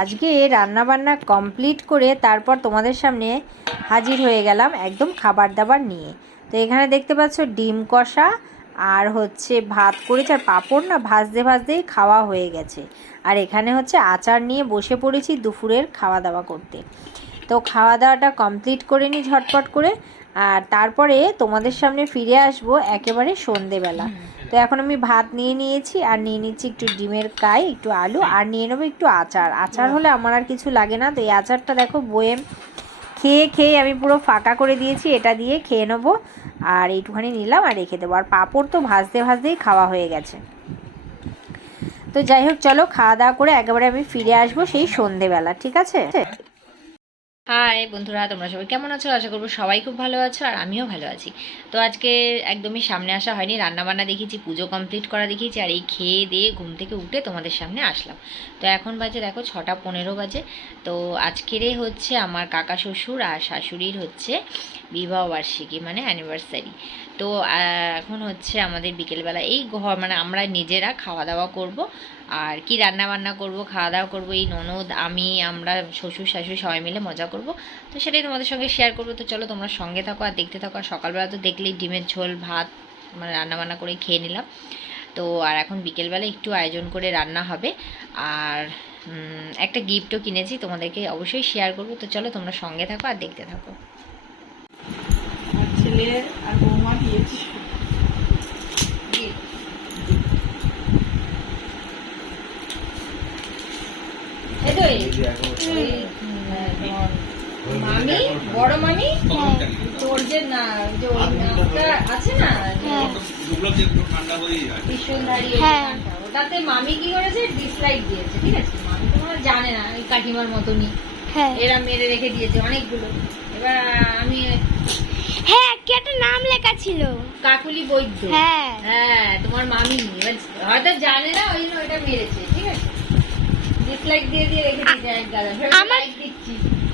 আজকে রান্না বান্না কমপ্লিট করে তারপর তোমাদের সামনে হাজির হয়ে গেলাম একদম খাবার দাবার নিয়ে। তো এখানে দেখতে পাচ্ছ ডিম কষা আর হচ্ছে ভাত করেছে আর পাঁপড় না ভাজতে ভাজতেই খাওয়া হয়ে গেছে। আর এখানে হচ্ছে আচার নিয়ে বসে পড়েছি দুপুরের খাওয়া দাওয়া করতে। তো খাওয়া দাওয়াটা কমপ্লিট করে নিই ঝটপট করে। আর তারপরে তোমাদের সামনে ফিরে আসব একেবারে সন্ধেবেলা। তো এখন আমি ভাত নিয়ে নিয়েছি আর নিয়ে নিচ্ছি একটু ডিমের কাই, একটু আলু আর নিয়ে নেব একটু আচার। আচার হলে আমার আর কিছু লাগে না। তো এই আচারটা দেখো বয়েম খেয়ে খেয়ে আমি পুরো ফাঁকা করে দিয়েছি, এটা দিয়ে খেয়ে নেব আর এইটুখানি নিলাম আর রেখে দেবো। আর পাঁপড় তো ভাজতে ভাজতেই খাওয়া হয়ে গেছে। তো যাই হোক, চলো খাওয়া দাওয়া করে একেবারে আমি ফিরে আসব সেই সন্ধেবেলা, ঠিক আছে? হাই বন্ধুরা, তোমরা সবাই কেমন আছো? আশা করব সবাই খুব ভালো আছো আর আমিও ভালো আছি। তো আজকে একদমই সামনে আসা হয়নি, রান্নাবান্না দেখিয়েছি পুজো কমপ্লিট করা দেখিয়েছি আর এই খেয়ে দিয়ে ঘুম থেকে উঠে তোমাদের সামনে আসলাম। তো এখন বাজে দেখো ছটা পনেরো বাজে। তো আজকেরে হচ্ছে আমার কাকা শ্বশুর আর শাশুড়ির হচ্ছে বিবাহ বার্ষিকী মানে অ্যানিভার্সারি তো এখন হচ্ছে আমাদের বিকেলবেলা এই ঘর মানে আমরা নিজেরা খাওয়া দাওয়া করব। আর কি রান্না বান্না করব খাওয়া দাওয়া করব, এই ননদ, আমি, আমরা, শ্বশুর, শাশুড়ি সবাই মিলে মজা করব। তো সেটাই তোমাদের সঙ্গে শেয়ার করব। তো চলো তোমরা সঙ্গে থাকো আর দেখতে থাকো। আর সকালবেলা তো দেখলেই ডিমের ঝোল, ভাত মানে রান্না বান্না করে খেয়ে নিলাম। তো, আর এখন বিকেলবেলা একটু আয়োজন করে রান্না হবে। আর একটা গিফটও কিনেছি, তোমাদেরকে অবশ্যই শেয়ার করব। তো চলো তোমরা সঙ্গে থাকো আর দেখতে থাকো। ছেলে আর বৌমা দিয়েছি। এই তো এই। মামি বড় মামি তোর যে না যে ওই নামটা আছে না হ্যাঁ। নামটা, ওটাতে মামি কি করেছে? ডিসলাইক দিয়েছে ঠিক আছে? মামি তো মনে জানে না ওই কাকিমার মতনই। হ্যাঁ। এরা মেরে রেখে দিয়েছে অনেকগুলো। এবার আমি হ্যাঁ কি একটা নাম লেখা ছিল? কাকুলি বৈদ্য। হ্যাঁ। হ্যাঁ তোমার মামি এবার হয়তো জানে না ওই জন্য ওটা মেরেছে ঠিক আছে? ডিসলাইক দিয়ে দিয়ে রেখে দিয়েছে এক গাদা। আমার- দিচ্ছি।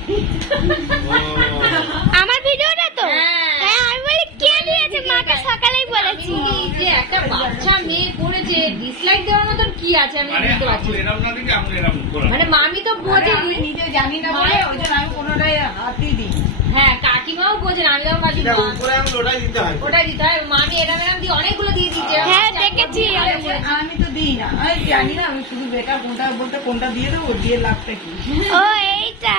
আমার ভিডিওটা তো? হ্যাঁ। হ্যাঁ আমি বলি কে দিয়েছে? মাকে সকালেই বলেছি যে একটা বাচ্চা মেয়ে করেছে ডিসলাইক দেওয়ার মতন কি আছে? আমি বুঝতে পারছি না। মানে মামি তো বোঝে নিজে জানি না বলে ওই জন্য আমি কোনোটাই হাতই দিই। হ্যাঁ কাকিমাও বোঝে না আমি যেমন ভাবছি মা- ওটাই দিতে হয়। মামি এটা ম্যাডাম দিয়ে অনেকগুলো দিয়ে দিচ্ছে হ্যাঁ, দেখেছি। আমি- আমি তো দিই না। আমি জানি না আমি শুধু বেকার কোনটা বলতে কোনটা দিয়ে দেবো দিয়ে লাভটা কি? ও এইটা।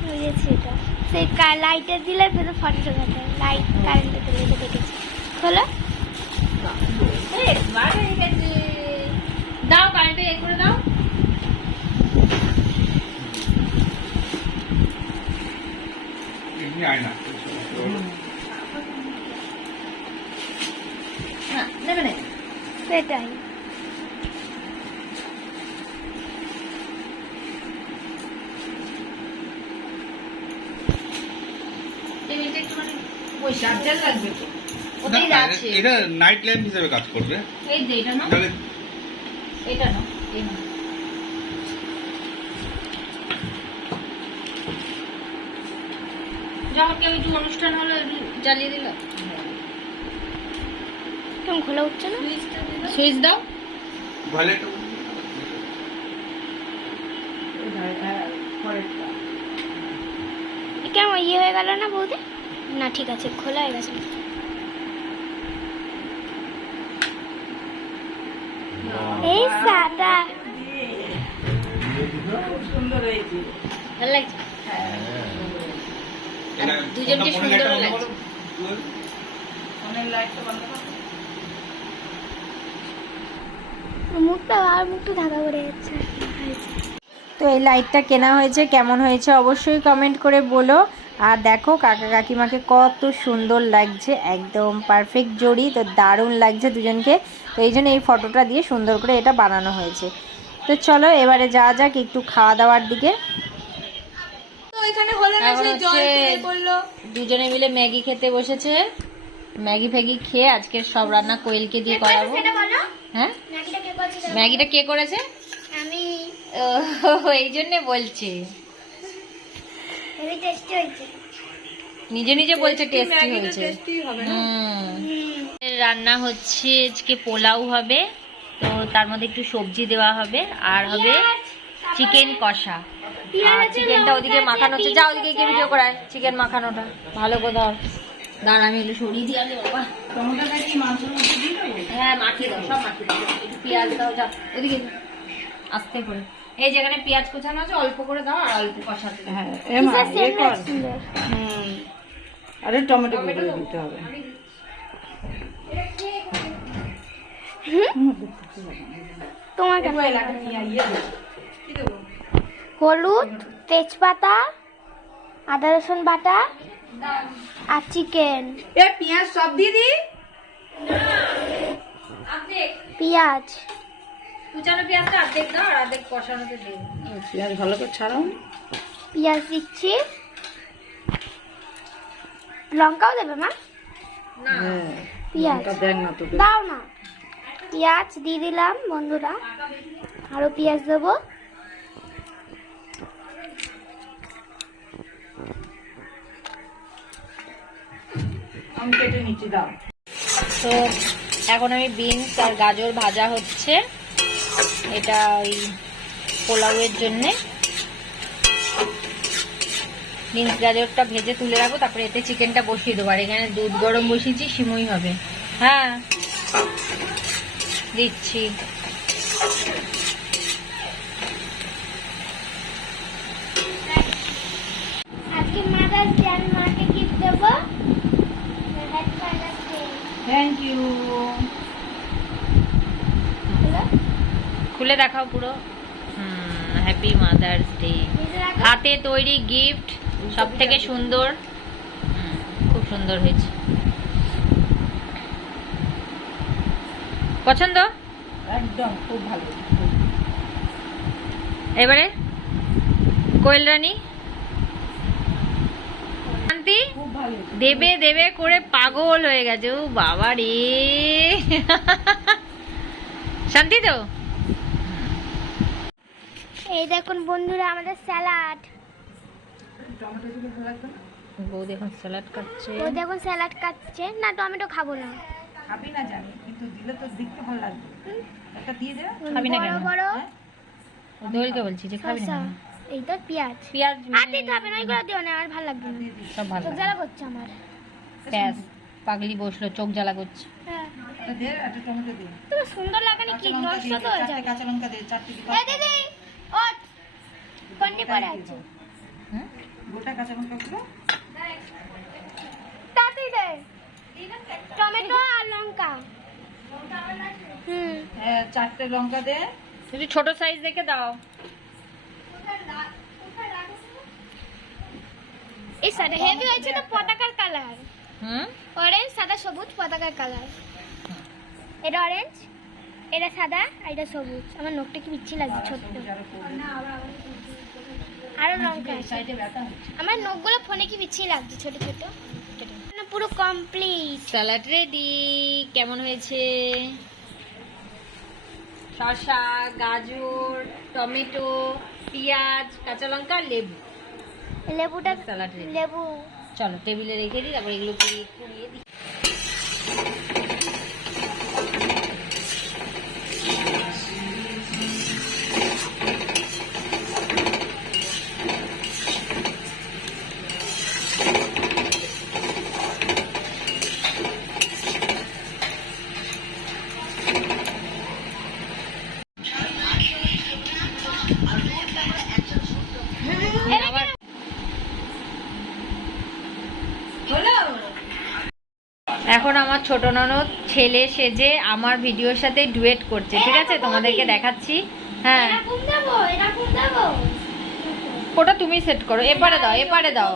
বুঝেছি এটা। সেই লাইটে দিলে ফের ফটো ঢোকাতে লাইট কারেন্টে দিলে এটা দেখেছি। খোলো। হয়ে। দাও কারেন্টে এ করে দাও না নেবে না সেটাই টেবিলটা একটুখানি ওই চার্জার লাগবে তো। ওতেই যাচ্ছে এটা নাইট ল্যাম্প হিসেবে কাজ করবে। এই যে এটা না? এটা না এই না। যখন কেউ একটু অনুষ্ঠান হলো একটু জ্বালিয়ে দিল? কেমন খোলা উঠছে না? সুইচ দাও। ভালো হ্যাঁ, কেমন ইয়ে হয়ে গেল না বৌদি? না ঠিক আছে খোলা হয়ে গেছে। এই সাদা। খুব সুন্দর হয়েছে ভালো লাগছে? দুজনকে সুন্দর লাগছে। করো। ফোনের লাইটটা বন্ধ করো। মুখটা আর মুখটা ঢাকা করে যাচ্ছে তো এই লাইটটা কেনা হয়েছে কেমন হয়েছে অবশ্যই কমেন্ট করে বলো। আর দেখো কাকা কাকিমাকে কত সুন্দর লাগছে একদম পারফেক্ট জড়ি তো দারুণ লাগছে দুজনকে। তো এই জন্য এই ফটোটা দিয়ে সুন্দর করে এটা বানানো হয়েছে। তো চলো এবারে যাওয়া যাক একটু খাওয়া দাওয়ার দিকে। এখন হচ্ছে দুজনে মিলে ম্যাগি খেতে বসেছে। ম্যাগি ফ্যাগি খেয়ে আজকে সব রান্না কোয়েলকে দিয়ে করাবো। হ্যাঁ? ম্যাগিটা কে করেছে আমি। ও এই জন্যে বলছে। নিজে নিজে বলছে টেস্টি হয়েছে। না। রান্না হচ্ছে আজকে পোলাও হবে। তো তার মধ্যে একটু সবজি দেওয়া হবে। আর হবে চিকেন কষা। চিকেনটা ওদিকে মাখানো হচ্ছে। যা ওদিকে গিয়ে ভিডিও করায় চিকেন মাখানোটা। ভালো করে ধর। দাঁড় আমি এগুলো সরিয়ে দিয়ে আনলে বাবা টমেটোটা কি মাংসের মধ্যে দিয়ে দেবো হ্যাঁ মাখিয়ে দাও সব মাখিয়ে দাও। একটু পেঁয়াজ দাও যা ওদিকে আস্তে করে। এই যেখানে পেঁয়াজ কোচানো আছে অল্প করে দাও আর অল্প কষাতে হ্যাঁ এ মা এ কর। হুম আরে টমেটো গুলো দিতে হবে। তোমার কাছে হলুদ তেজপাতা আদা রসুন বাটা আর চিকেন। এ পেঁয়াজ সব দিয়ে দি। পেঁয়াজ। কুচানো পেঁয়াজটা অর্ধেক দাও আর অর্ধেক কষানোতে পেঁয়াজ ভালো করে ছাড়াও। পেঁয়াজ দিচ্ছি। লঙ্কাও দেবে মা? না। হ্যাঁ পেঁয়াজ। দাও না। পেঁয়াজ দিয়ে দিলাম বন্ধুরা। আরও পেঁয়াজ দেবো। আমি কেটে নিচ্ছি, দাও। তো এখন আমি বিনস আর গাজর ভাজা হচ্ছে। এটা ওই পোলাওয়ের জন্যে। বিনস গাজরটা ভেজে তুলে রাখব, তারপরে এতে চিকেনটা বসিয়ে দেবো। আর এখানে দুধ গরম বসিয়েছি, সিমুই হবে। হ্যাঁ। দিচ্ছি আজকে মাদার্স ডে আমি মাকে গিফট দেবো happy mother's day thank you খুলে দেখাও পুরো। হ্যাপি মাদার্স ডে হাতে তৈরি গিফট সব থেকে সুন্দর খুব সুন্দর হয়েছে। পছন্দ? একদম খুব ভালো। এবারে? কোয়েল রানী শান্তি দেবে দেবে করে পাগল হয়ে গেছে। ও বাবা রে শান্তি তো? এই দেখুন বন্ধুরা আমাদের স্যালাড। টমেটো দিলে ভালো লাগবে না বৌদি এখন স্যালাড কাটছে ও দেখুন স্যালাড কাটছে না টমেটো খাব না। খাবি না জানি কিন্তু দিলে তো দেখতে ভালো লাগবে। একটা দিয়ে দে। খাবি না বড় কেন? বড়। দোলকে বলছি যে খাবি না এই তো পেঁয়াজ। পেঁয়াজ আর দিতে হবে না ওইগুলো দিও না আর ভালো লাগবে না। সব ভালো চোখ জ্বালা করছে আমার। প্যাস পাগলি বসল চোখ জ্বালা করছে। হ্যাঁ। দে একটা টমেটো দে। তুমি সুন্দর লাগে না কি নষ্ট তো হয়ে দে, কাঁচা লঙ্কা দে চারটে দিবি এই দিদি! ওঠ কন্ডি পড়ে আছে। গোটা কাঁচা লঙ্কা গুলো তাড়াতাড়ি দে টমেটো আর লঙ্কা। হুম। হ্যাঁ চারটে লঙ্কা দে। একটু ছোট সাইজ দেখে দাও। এই সাদা হেভি হয়েছে তো পতাকার কালার হুম? অরেঞ্জ সাদা সবুজ পতাকার কালার এটা অরেঞ্জ এটা সাদা আর এটা সবুজ। আমার নখটা কি বিচ্ছি লাগছে ছোট্ট। আরও লঙ্কা আমার নখগুলো ফোনে কি বিচ্ছি লাগছে ছোট ছোট? পুরো কমপ্লিট স্যালাড রেডি কেমন হয়েছে? শসা গাজর টমেটো পেঁয়াজ কাঁচা লঙ্কা লেবু। লেবুটা স্যালাড রেডি লেবু। চলো টেবিলে রেখে দিই তারপর এগুলো পুড়িয়ে পুড়িয়ে দিই। এখন আমার ছোট ননদ ছেলে সেজে আমার ভিডিওর সাথে ডুয়েট করছে। ঠিক আছে? তোমাদেরকে দেখাচ্ছি। হ্যাঁ। ওটা তুমি সেট করো। এপারে দাও এপারে দাও।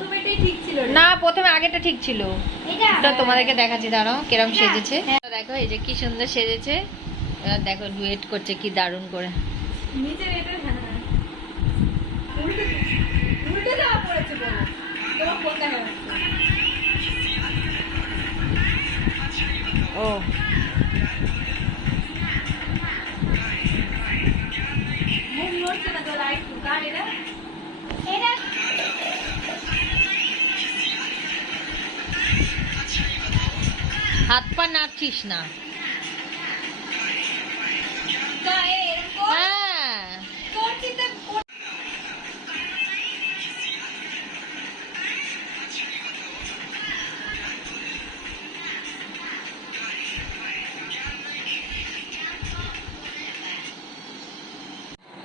না। প্রথমে আগেটা ঠিক ছিল। এটা? তোমাদেরকে দেখাচ্ছি দাঁড়াও কিরম সেজেছে। দেখো এই যে কি সুন্দর সেজেছে। এবার দেখো ডুয়েট করছে কি দারুণ করে। এটা হ্যাঁ উল্টে পড়েছে বলো তোমার ফোন দেখা যাচ্ছে ও মুখ নড়ছে না তো লাইট কার এটা এটা হাত পা নাড়ছিস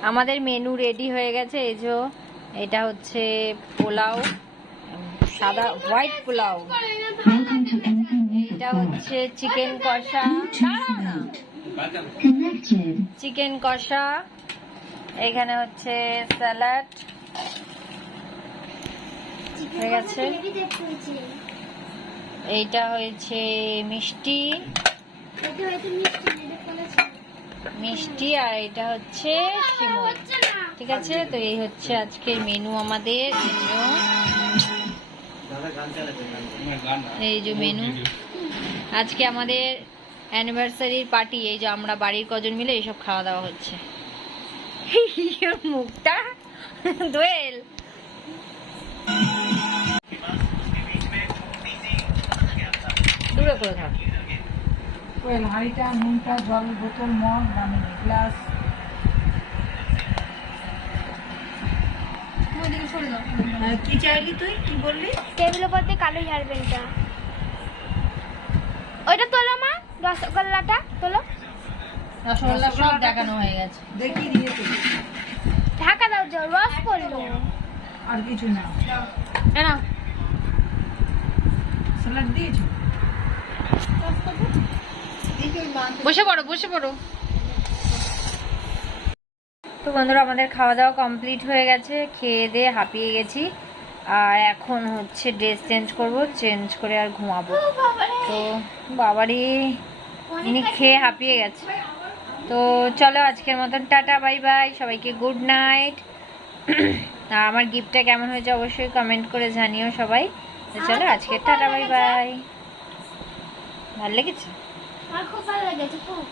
আমাদের মেনু রেডি হয়ে গেছে এই যে এটা হচ্ছে পোলাও সাদা হোয়াইট পোলাও। এটা হচ্ছে চিকেন কষা. চিকেন কষা। এখানে হচ্ছে স্যালাড হয়ে গেছে। এইটা হয়েছে মিষ্টি। মিষ্টি আর এটা হচ্ছে ঠিক আছে? তো এই হচ্ছে আজকের মেনু আমাদের এই যে মেনু আজকে আমাদের অ্যানিভার্সারির পার্টি এই যে আমরা বাড়ির কজন মিলে এইসব খাওয়া দাওয়া হচ্ছে। মুখটা দোয়েল দূরে করে থাক। ওয়েল হাঁড়িটা নুনটা জল বোতল মগ দামি গ্লাস। কি চাইলি তুই? কি বললি? টেবিলের উপর দিয়ে কালো হেয়ার ব্যান্ডটা। ওইটা তোলো মা রসগোল্লাটা তোলো। রসগোল্লা সব দেখানো হয়ে গেছে। দেখি দিয়েছি। ঢাকা দাও যে রস পড়ল। আর কিছু না। না স্যালাড দিয়েছ? বসে পড়ো বসে পড়ো। তো বন্ধুরা আমাদের খাওয়া দাওয়া কমপ্লিট হয়ে গেছে খেয়ে দিয়ে হাঁপিয়ে গেছি। আর এখন হচ্ছে ড্রেস চেঞ্জ করব চেঞ্জ করে আর ঘুমাবো। তো বাবারই ইনি খেয়ে হাঁপিয়ে গেছে। তো চলো আজকের মতন টাটা বাই বাই সবাইকে গুড নাইট আমার গিফটটা কেমন হয়েছে অবশ্যই কমেন্ট করে জানিও সবাই। তো চলো আজকে টাটা বাই বাই ভালো লেগেছে? আমার খুব ভালো লেগেছে খুব